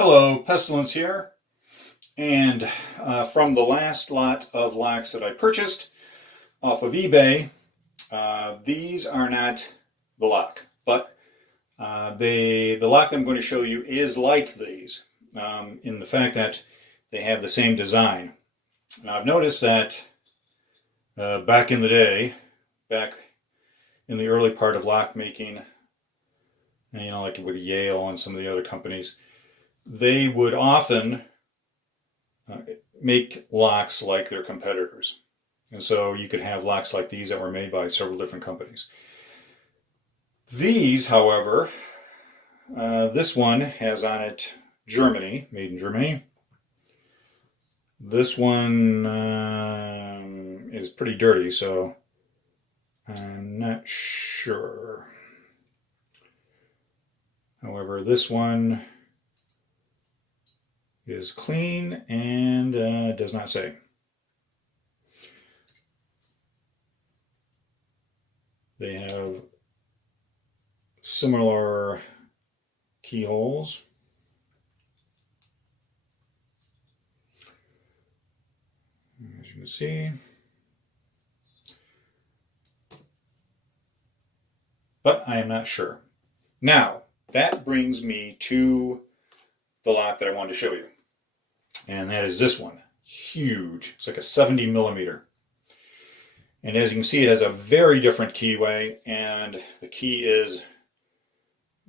Hello, Pestilence here, and from the last lot of locks that I purchased off of eBay, these are not the lock, but the lock that I'm going to show you is like these in the fact that they have the same design. Now I've noticed that back in the day, back in the early part of lock making, like with Yale and some of the other companies, they would often make locks like their competitors. And so you could have locks like these that were made by several different companies. These, however, this one has on it Germany, made in Germany. This one is pretty dirty, so I'm not sure. However, this one is clean and does not say. They have similar keyholes. As you can see. But I am not sure. Now, that brings me to the lock that I wanted to show you. And that is this one. Huge. It's like a 70 millimeter. And as you can see, it has a very different keyway, and the key is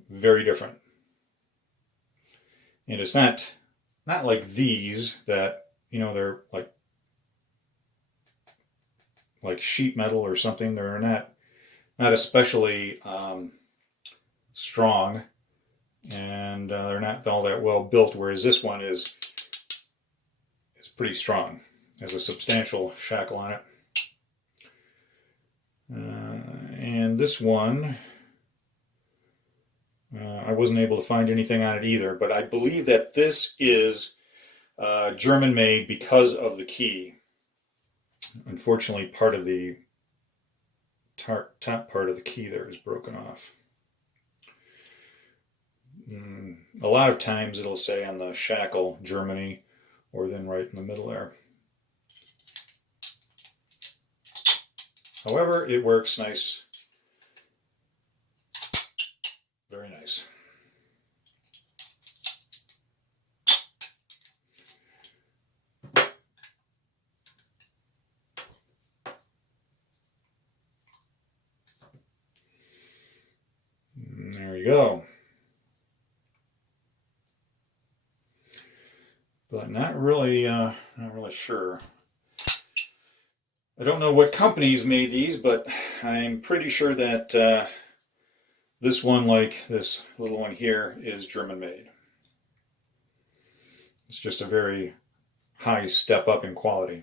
very different. And it's not like these that, they're like sheet metal or something. They're not especially strong, and they're not all that well built, whereas this one is pretty strong. Has a substantial shackle on it. And this one, I wasn't able to find anything on it either, but I believe that this is German made because of the key. Unfortunately, part of the top part of the key there is broken off. A lot of times it'll say on the shackle Germany, or then right in the middle there. However, it works nice. Very nice. There you go. But not really sure. I don't know what companies made these, but I'm pretty sure that this one, like this little one here, is German made. It's just a very high step up in quality.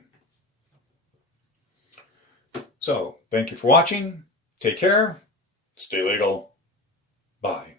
So, thank you for watching. Take care. Stay legal. Bye.